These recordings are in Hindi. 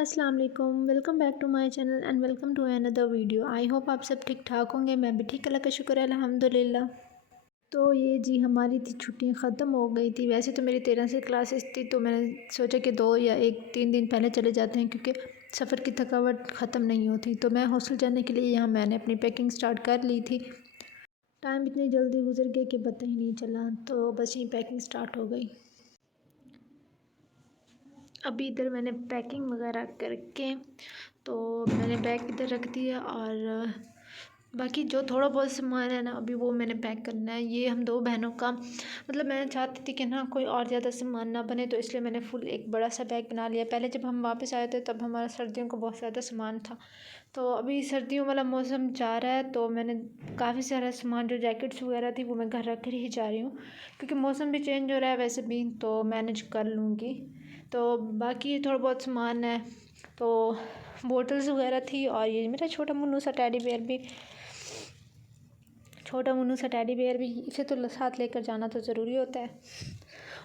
अस्सलाम वालेकुम, welcome back to my channel and welcome to another video. I hope आप सब ठीक ठाक होंगे। मैं भी ठीक, अल्लाह का शुक्र है, अल्हम्दुलिल्लाह। तो ये जी हमारी थी छुट्टियां ख़त्म हो गई थी। वैसे तो मेरी 13 से क्लासेस थी, तो मैंने सोचा कि 2 या 3 दिन पहले चले जाते हैं क्योंकि सफ़र की थकावट ख़त्म नहीं होती। तो मैं हॉस्टल जाने के लिए यहाँ मैंने अपनी पैकिंग स्टार्ट कर ली थी। टाइम इतनी जल्दी गुजर गया कि पता ही नहीं चला। तो बस यहीं पैकिंग स्टार्ट हो गई। अभी इधर मैंने पैकिंग वगैरह करके तो मैंने बैग इधर रख दिया और बाकी जो थोड़ा बहुत सामान है ना अभी वो मैंने पैक करना है। ये हम 2 बहनों का मतलब मैं चाहती थी कि ना कोई और ज़्यादा सामान ना बने, तो इसलिए मैंने फुल एक बड़ा सा बैग बना लिया। पहले जब हम वापस आए थे तब हमारा सर्दियों का बहुत ज़्यादा सामान था। तो अभी सर्दियों वाला मौसम जा रहा है तो मैंने काफ़ी सारा सामान जो जैकेट्स वगैरह थी वो मैं घर रख कर ही जा रही हूँ, क्योंकि मौसम भी चेंज हो रहा है वैसे भी, तो मैनेज कर लूँगी। तो बाकी थोड़ा बहुत सामान है, तो बोटल्स वगैरह थी और ये मेरा छोटा मुन्नू सा टेडी बेयर भी इसे तो साथ लेकर जाना तो ज़रूरी होता है।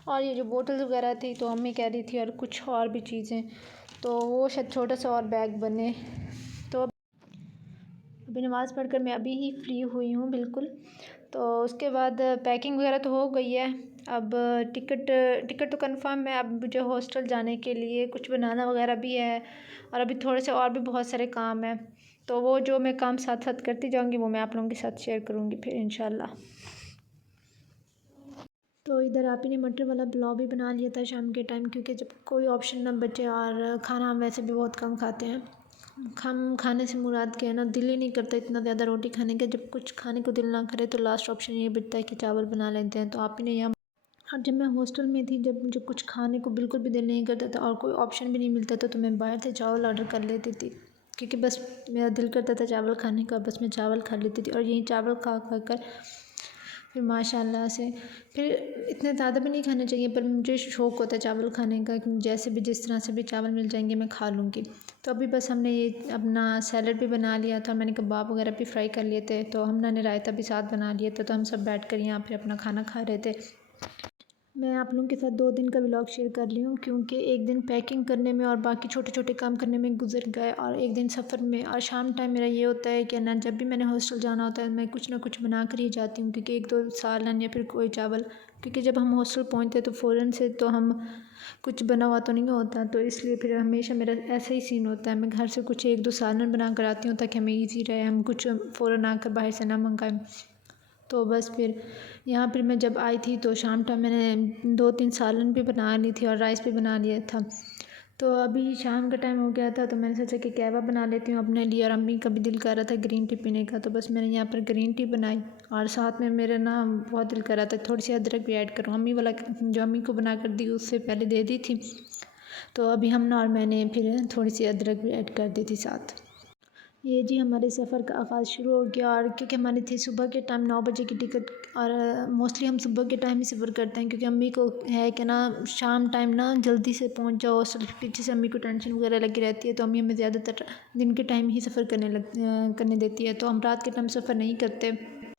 और ये जो बोतल्स वगैरह थी तो अम्मी कह रही थी और कुछ और भी चीज़ें, तो वो शायद छोटा सा और बैग बने। तो अभी नमाज़ पढ़कर मैं अभी ही फ्री हुई हूँ बिल्कुल। तो उसके बाद पैकिंग वगैरह तो हो गई है। अब टिकट तो कंफर्म है। अब मुझे हॉस्टल जाने के लिए कुछ बनाना वगैरह भी है और अभी थोड़े से और भी बहुत सारे काम हैं। तो वो जो मैं काम साथ साथ करती जाऊंगी वो मैं आप लोगों के साथ शेयर करूंगी फिर इंशाल्लाह। तो इधर आप ही ने मटर वाला पुलाव भी बना लिया था शाम के टाइम, क्योंकि जब कोई ऑप्शन ना बचे और खाना हम वैसे भी बहुत कम खाते हैं। हम खाने से मुराद के है ना, दिल ही नहीं करता इतना ज़्यादा रोटी खाने का। जब कुछ खाने को दिल ना करे तो लास्ट ऑप्शन ये बचता है कि चावल बना लेते हैं। तो आप ही ने यहाँ और जब मैं हॉस्टल में थी, जब मुझे कुछ खाने को बिल्कुल भी दिल नहीं करता था और कोई ऑप्शन भी नहीं मिलता था, तो मैं बाहर से चावल ऑर्डर कर लेती थी, क्योंकि बस मेरा दिल करता था चावल खाने का, बस मैं चावल खा लेती थी। और यही चावल खा खा कर फिर माशाल्लाह से फिर इतने ज़्यादा भी नहीं खाने चाहिए, पर मुझे शौक़ होता है चावल खाने का कि जैसे भी जिस तरह से भी चावल मिल जाएंगे मैं खा लूँगी। तो अभी बस हमने ये अपना सैलड भी बना लिया था, मैंने कबाब वगैरह भी फ्राई कर लिए थे, तो हमने रायता भी साथ बना लिया था। तो हम सब बैठ कर यहाँ पर अपना खाना खा रहे थे। मैं आप लोगों के साथ 2 दिन का व्लॉग शेयर कर रही हूँ, क्योंकि एक दिन पैकिंग करने में और बाकी छोटे छोटे काम करने में गुजर गए और एक दिन सफ़र में। और शाम टाइम मेरा ये होता है कि ना जब भी मैंने हॉस्टल जाना होता है मैं कुछ ना कुछ बना कर ही जाती हूँ, क्योंकि 1-2 सालन या फिर कोई चावल, क्योंकि जब हम हॉस्टल पहुँचते तो फ़ौरन से तो हम कुछ बना हुआ तो नहीं होता, तो इसलिए फिर हमेशा मेरा ऐसा ही सीन होता है। मैं घर से कुछ 1-2 सालन बना कर आती हूँ ताकि हमें ईज़ी रहे, हम कुछ फ़ौरन आकर बाहर से ना मंगाएं। तो बस फिर यहाँ पर मैं जब आई थी तो शाम टाइम मैंने 2-3 सालन भी बना ली थी और राइस भी बना लिया था। तो अभी शाम का टाइम हो गया था तो मैंने सोचा कि कहवा बना लेती हूँ अपने लिए, और अम्मी का भी दिल कर रहा था ग्रीन टी पीने का, तो बस मैंने यहाँ पर ग्रीन टी बनाई और साथ में मेरा ना बहुत दिल कर रहा था थोड़ी सी अदरक भी ऐड करूँ। अम्मी वाला जो अम्मी को बना कर दी उससे पहले दे दी थी, तो अभी हम ना और मैंने फिर थोड़ी सी अदरक भी ऐड कर दी थी साथ। ये जी हमारे सफ़र का आगाज़ शुरू हो गया, और क्योंकि हमारी थी सुबह के टाइम 9 बजे की टिकट, और मोस्टली हम सुबह के टाइम ही सफ़र करते हैं, क्योंकि अम्मी को है कि ना शाम टाइम ना जल्दी से पहुंच जाओ। पीछे से अम्मी को टेंशन वगैरह लगी रहती है, तो अम्मी हमें ज़्यादातर दिन के टाइम ही सफ़र करने देती है, तो हम रात के टाइम सफ़र नहीं करते।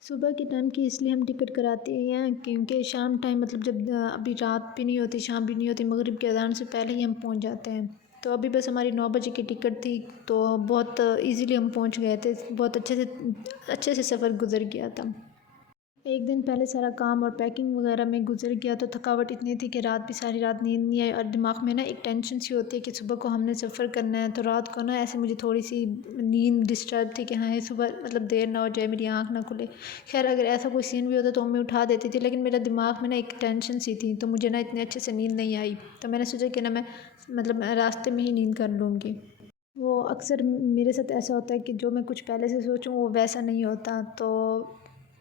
सुबह के टाइम की इसलिए हम टिकट कराते हैं क्योंकि शाम टाइम मतलब जब अभी रात भी नहीं होती शाम भी नहीं होती, मगरिब के अज़ान से पहले ही हम पहुंच जाते हैं। तो अभी बस हमारी 9 बजे की टिकट थी, तो बहुत इजीली हम पहुंच गए थे, बहुत अच्छे से सफ़र गुजर गया था। एक दिन पहले सारा काम और पैकिंग वगैरह में गुजर गया, तो थकावट इतनी थी कि रात भी सारी रात नींद नहीं आई, और दिमाग में ना एक टेंशन सी होती है कि सुबह को हमने सफ़र करना है। तो रात को ना ऐसे मुझे थोड़ी सी नींद डिस्टर्ब थी कि हाँ ये सुबह मतलब देर ना हो जाए, मेरी आँख ना खुले। खैर अगर ऐसा कोई सीन भी होता तो मैं उठा देती थी, लेकिन मेरा दिमाग में ना एक टेंशन सी थी, तो मुझे ना इतने अच्छे से नींद नहीं आई। तो मैंने सोचा कि ना मैं मतलब रास्ते में ही नींद कर लूँगी। वो अक्सर मेरे साथ ऐसा होता है कि जो मैं कुछ पहले से सोचूं वो वैसा नहीं होता। तो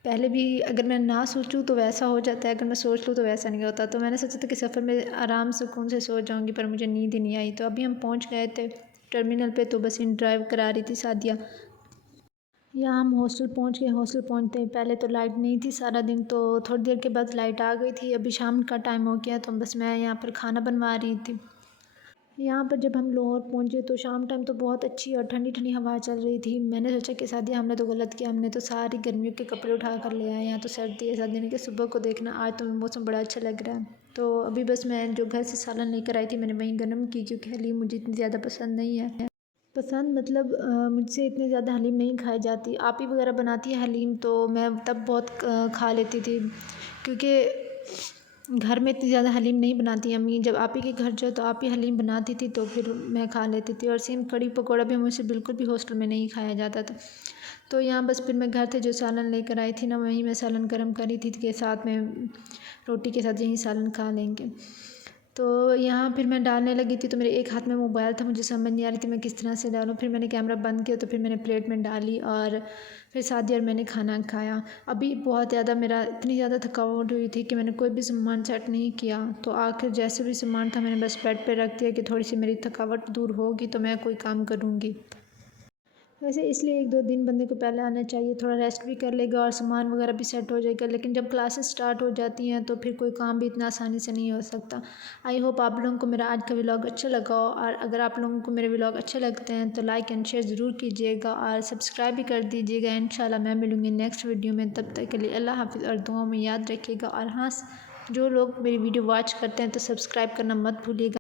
पहले भी अगर मैं ना सोचूं तो वैसा हो जाता है, अगर मैं सोच लूँ तो वैसा नहीं होता। तो मैंने सोचा था कि सफ़र में आराम सुकून से सो जाऊंगी, पर मुझे नींद ही नहीं आई। तो अभी हम पहुंच गए थे टर्मिनल पे, तो बस इन ड्राइव करा रही थी सादिया। यहाँ हम हॉस्टल पहुंच गए। हॉस्टल पहुंचते ही पहले तो लाइट नहीं थी सारा दिन, तो थोड़ी देर के बाद लाइट आ गई थी। अभी शाम का टाइम हो गया, तो बस मैं यहाँ पर खाना बनवा रही थी। यहाँ पर जब हम लाहौर पहुँचे तो शाम टाइम तो बहुत अच्छी और ठंडी ठंडी हवा चल रही थी। मैंने सोचा कि सादिया हमने तो गलत किया, हमने तो सारी गर्मियों के कपड़े उठा कर ले आए, यहाँ तो सर्दी है। सादिया ने कहा सुबह को देखना आज तो मौसम बड़ा अच्छा लग रहा है। तो अभी बस मैं जो घर से सालन लेकर आई थी मैंने वहीं गर्म की, क्योंकि हलीम मुझे इतनी ज़्यादा पसंद नहीं है। पसंद मतलब मुझसे इतनी ज़्यादा हलीम नहीं खाई जाती। आप ही वगैरह बनाती है हलीम तो मैं तब बहुत खा लेती थी, क्योंकि घर में इतनी ज़्यादा हलीम नहीं बनाती अम्मी। जब आप ही के घर जाओ तो आप ही हलीम बनाती थी तो फिर मैं खा लेती थी। और सेम कड़ी पकौड़ा भी मुझसे बिल्कुल भी हॉस्टल में नहीं खाया जाता था। तो यहाँ बस फिर मैं घर से जो सालन लेकर आई थी ना, वहीं मैं सालन गर्म करी थी के साथ में रोटी के साथ यही सालन खा लेंगे। तो यहाँ फिर मैं डालने लगी थी तो मेरे एक हाथ में मोबाइल था, मुझे समझ नहीं आ रही थी मैं किस तरह से डालूँ। फिर मैंने कैमरा बंद किया तो फिर मैंने प्लेट में डाली और फिर सादिया और मैंने खाना खाया। अभी बहुत ज़्यादा मेरा इतनी ज़्यादा थकावट हुई थी कि मैंने कोई भी सामान सेट नहीं किया। तो आखिर जैसे भी सामान था मैंने बस बेड पे रख दिया कि थोड़ी सी मेरी थकावट दूर होगी तो मैं कोई काम करूँगी। वैसे इसलिए 1-2 दिन बंदे को पहले आना चाहिए, थोड़ा रेस्ट भी कर लेगा और सामान वगैरह भी सेट हो जाएगा। लेकिन जब क्लासेस स्टार्ट हो जाती हैं तो फिर कोई काम भी इतना आसानी से नहीं हो सकता। आई होप आप लोगों को मेरा आज का व्लॉग अच्छा लगा हो, और अगर आप लोगों को मेरे व्लॉग अच्छे लगते हैं तो लाइक एंड शेयर ज़रूर कीजिएगा और सब्सक्राइब भी कर दीजिएगा। इंशाल्लाह मैं मिलूँगी नेक्स्ट वीडियो में, तब तक के लिए अल्लाह हाफ़िज़ और दुआओं में याद रखिएगा। और हाँ, जो लोग मेरी वीडियो वॉच करते हैं तो सब्सक्राइब करना मत भूलिएगा।